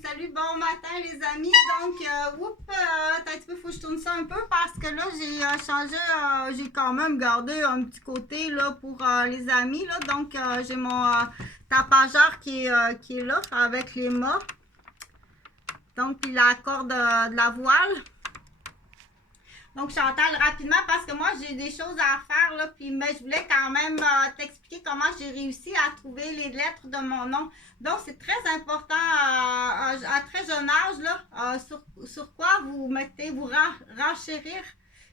Salut, bon matin les amis. Donc, attends un petit peu, faut que je tourne ça un peu parce que là, j'ai changé, j'ai quand même gardé un petit côté là pour les amis. Là. Donc, j'ai mon tapageur qui est là avec les mâts. Donc, puis la corde de la voile. Donc, Chantal, rapidement, parce que moi, j'ai des choses à faire, là, puis, mais je voulais quand même t'expliquer comment j'ai réussi à trouver les lettres de mon nom. Donc, c'est très important à très jeune âge, là, sur quoi vous mettez, renchérir,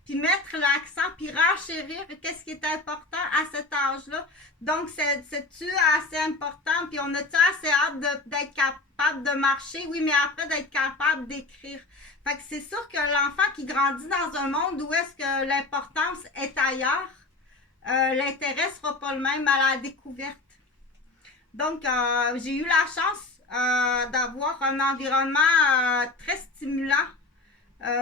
puis mettre l'accent, puis renchérir, qu'est-ce qui est important à cet âge-là. Donc, c'est-tu assez important, puis on a-tu assez hâte d'être capable de marcher? Oui, mais après, d'être capable d'écrire. Fait que c'est sûr que l'enfant qui grandit dans un monde où est-ce que l'importance est ailleurs, l'intérêt sera pas le même à la découverte. Donc, j'ai eu la chance d'avoir un environnement très stimulant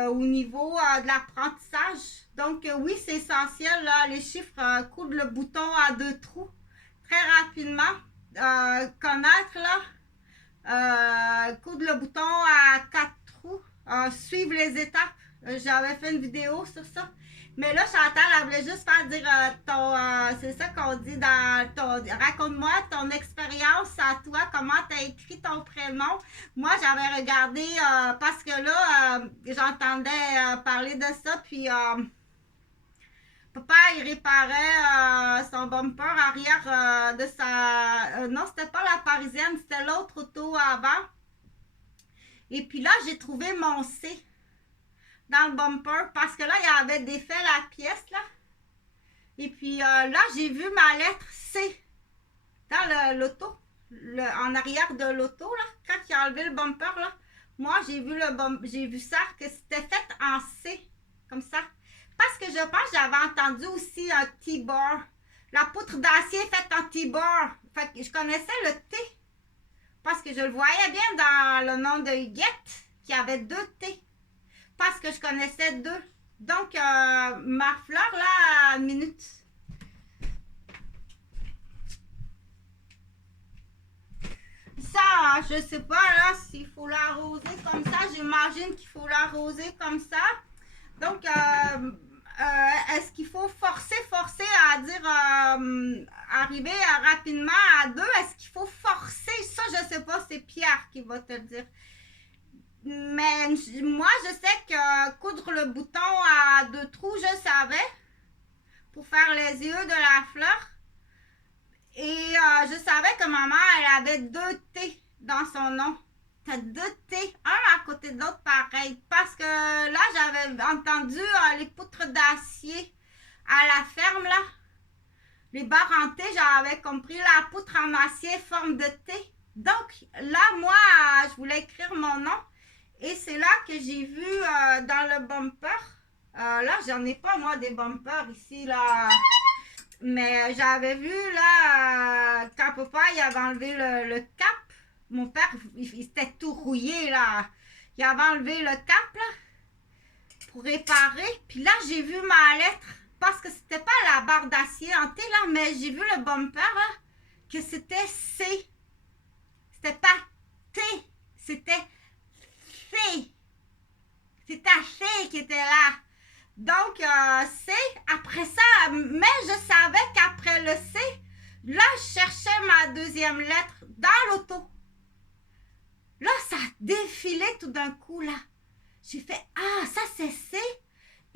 au niveau de l'apprentissage. Donc, oui, c'est essentiel, là, les chiffres coudent le bouton à 2 trous très rapidement. Connaître, là, coudre le bouton à 4 trous. Suivre les étapes. J'avais fait une vidéo sur ça. Mais là, Chantal, elle voulait juste faire dire c'est ça qu'on dit dans ton. Raconte-moi ton expérience à toi, comment tu as écrit ton prénom. Moi, j'avais regardé parce que là, j'entendais parler de ça, puis papa, il réparait son bumper arrière de sa. Non, c'était pas la parisienne, c'était l'autre auto avant. Et puis là, j'ai trouvé mon C dans le bumper parce que là, il y avait défait la pièce, là. Et puis là, j'ai vu ma lettre C dans l'auto, en arrière de l'auto, là, quand il a enlevé le bumper, là. Moi, j'ai vu ça, que c'était fait en C, comme ça. Parce que je pense que j'avais entendu aussi un T-bar. La poutre d'acier est faite en T-bar. Fait que je connaissais le T. Parce que je le voyais bien dans le nom de Huguette, qui avait 2 T. Parce que je connaissais 2. Donc, ma fleur, là, une minute. Ça, je sais pas, là, s'il faut l'arroser comme ça. J'imagine qu'il faut l'arroser comme ça. Donc, est-ce qu'il faut forcer à dire, arriver rapidement à 2? Est-ce qu'il faut forcer? Ça, je sais pas, c'est Pierre qui va te le dire. Mais moi, je sais que coudre le bouton à 2 trous, je savais, pour faire les yeux de la fleur. Et je savais que maman, elle avait 2 T dans son nom. T'as 2 T, un à côté de l'autre pareil. Parce que là, j'avais entendu les poutres d'acier à la ferme, là. Les barres en T, j'avais compris la poutre en acier forme de T. Donc là, moi, je voulais écrire mon nom. Et c'est là que j'ai vu dans le bumper. Là, j'en ai pas, moi, des bumpers ici, là. Mais j'avais vu, là, quand papa, il avait enlevé le cap. Mon père, il était tout rouillé, là. Il avait enlevé le cap, là, pour réparer. Puis là, j'ai vu ma lettre. Parce que c'était pas la barre d'acier en T, là, mais j'ai vu le bumper, là, que c'était C. C'était pas T. C'était C. C'était C qui était là. Donc, C, après ça, mais je savais qu'après le C, là, je cherchais ma deuxième lettre dans l'auto. Là, ça a défilé tout d'un coup, là. J'ai fait, ah, ça c'est C.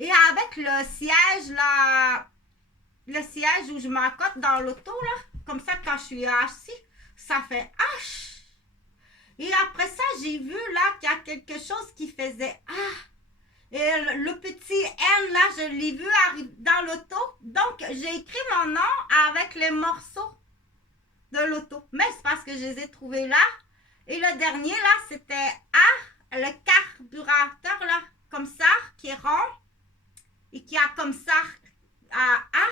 Et avec le siège, là, le siège où je m'accote dans l'auto, là, comme ça, quand je suis assis, ça fait H. Et après ça, j'ai vu, là, qu'il y a quelque chose qui faisait ah. Et le petit N, là, je l'ai vu arriver dans l'auto. Donc, j'ai écrit mon nom avec les morceaux de l'auto. Mais c'est parce que je les ai trouvés là. Et le dernier, là, c'était A, le carburateur, là, comme ça, qui est rond. Et qui a comme ça A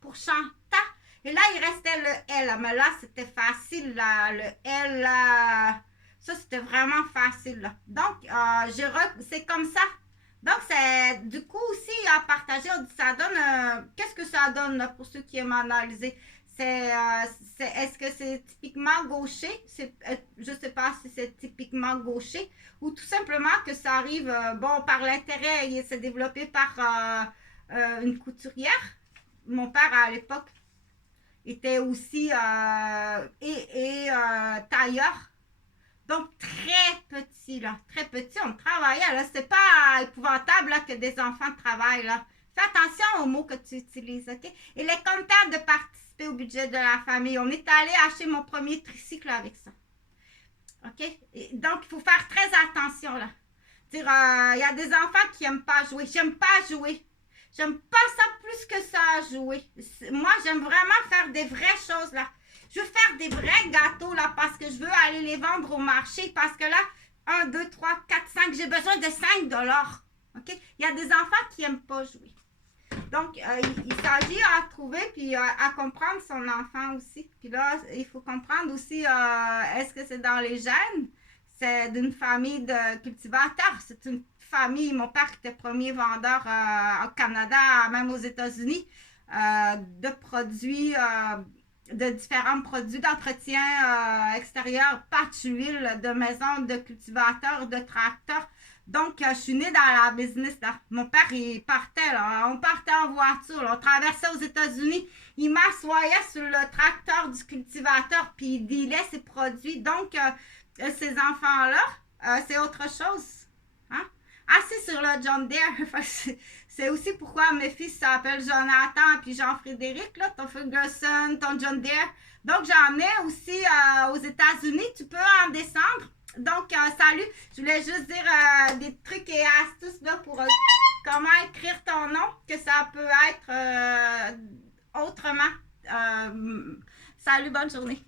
pour Chanta. Et là, il restait le L. Mais là, c'était facile, là, le L, là. Ça, c'était vraiment facile, là. Donc, c'est comme ça. Donc, c'est du coup aussi à partager, ça donne, qu'est-ce que ça donne là, pour ceux qui aiment analyser? Est-ce que c'est typiquement gaucher? Je ne sais pas si c'est typiquement génétiquement gaucher, ou tout simplement que ça arrive, bon, par l'intérêt, il s'est développé par une couturière. Mon père, à l'époque, était aussi tailleur. Donc, très petit, là. Très petit, on travaillait, là. C'est pas épouvantable, là, que des enfants travaillent, là. Fais attention aux mots que tu utilises, OK? Il est content de participer au budget de la famille. On est allé acheter mon premier tricycle avec ça. OK? Et donc, il faut faire très attention, là. Dire, il y a des enfants qui n'aiment pas jouer. J'aime pas jouer. J'aime pas ça plus que ça à jouer. Moi, j'aime vraiment faire des vraies choses, là. Je veux faire des vrais gâteaux, là, parce que je veux aller les vendre au marché. Parce que là, 1, 2, 3, 4, 5, j'ai besoin de 5 $. OK? Il y a des enfants qui n'aiment pas jouer. Donc, il s'agit à trouver puis à comprendre son enfant aussi. Puis là, il faut comprendre aussi, est-ce que c'est dans les gènes? C'est d'une famille de cultivateurs. C'est une famille, mon père était premier vendeur au Canada, même aux États-Unis, de produits, de différents produits d'entretien extérieur, pâte, huile, de maisons, de cultivateurs, de tracteurs. Donc, je suis née dans la business, là. Mon père, il partait, là. On partait en voiture, là. On traversait aux États-Unis. Il m'assoyait sur le tracteur du cultivateur, puis il dealait ses produits. Donc, ces enfants-là, c'est autre chose. Hein? Assis sur le John Deere. C'est aussi pourquoi mes fils s'appellent Jonathan puis Jean-Frédéric, là. Ton Ferguson, ton John Deere. Donc, j'en ai aussi aux États-Unis. Tu peux en descendre. Donc, salut, je voulais juste dire des trucs et astuces là, pour comment écrire ton nom, que ça peut être autrement. Salut, bonne journée.